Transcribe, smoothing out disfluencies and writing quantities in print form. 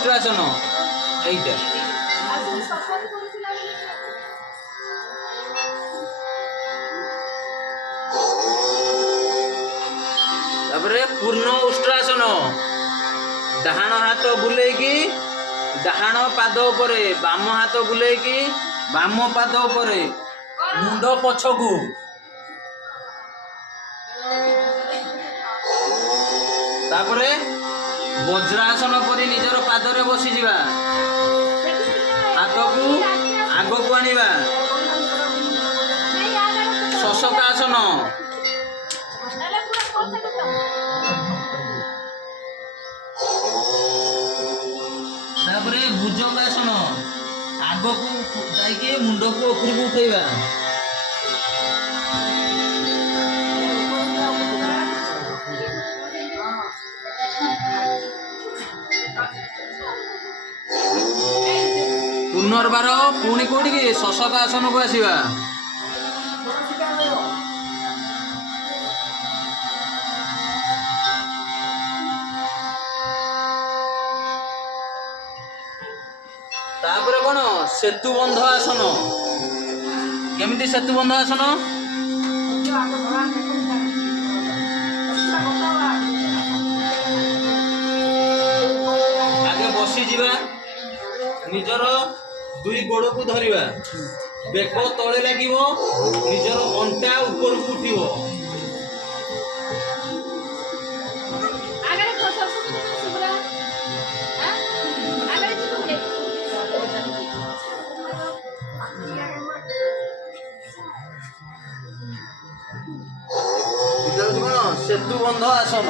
উষ্ট্রাসন এইটা। তারপরে পূর্ণ উষ্ট্রাসন, ডাহাণ হাত বুলেইকি ডাহাণ পাଦ ଉପରେ, ବାମ ହାତ ବୁଲେଇକି ବାମ ପାଦ ଉପରେ, ମୁଣ୍ଡ ପଛକୁ। ତାପରେ ବଜ୍ରାସନ ପରି ନିଜର ପାଦରେ ବସିଯିବା, ହାତକୁ ଆଗକୁ ଆଣିବା। ଶଶକାସନ, ତାପରେ ଭୁଜଙ୍ଗାସନ, ଆଗକୁ ଯାଇକି ମୁଣ୍ଡକୁ ଉପରକୁ ଉଠେଇବା। ପୁନର୍ବାର ପୁଣି କୋଉଠିକି ଶଶକାସନକୁ ଆସିବା। ତାପରେ କଣ ସେତୁବନ୍ଧ ଆସନ। କେମିତି ସେତୁବନ୍ଧ ଆସନ? ଆଗେ ବସିଯିବା, ନିଜର ଦୁଇ ଗୋଡ଼କୁ ଧରିବା, ବେକ ତଳେ ଲାଗିବ, ନିଜର ଅଣ୍ଟା ଉପରକୁ ଉଠିବ। ସେତୁବନ୍ଧ ଆସନ।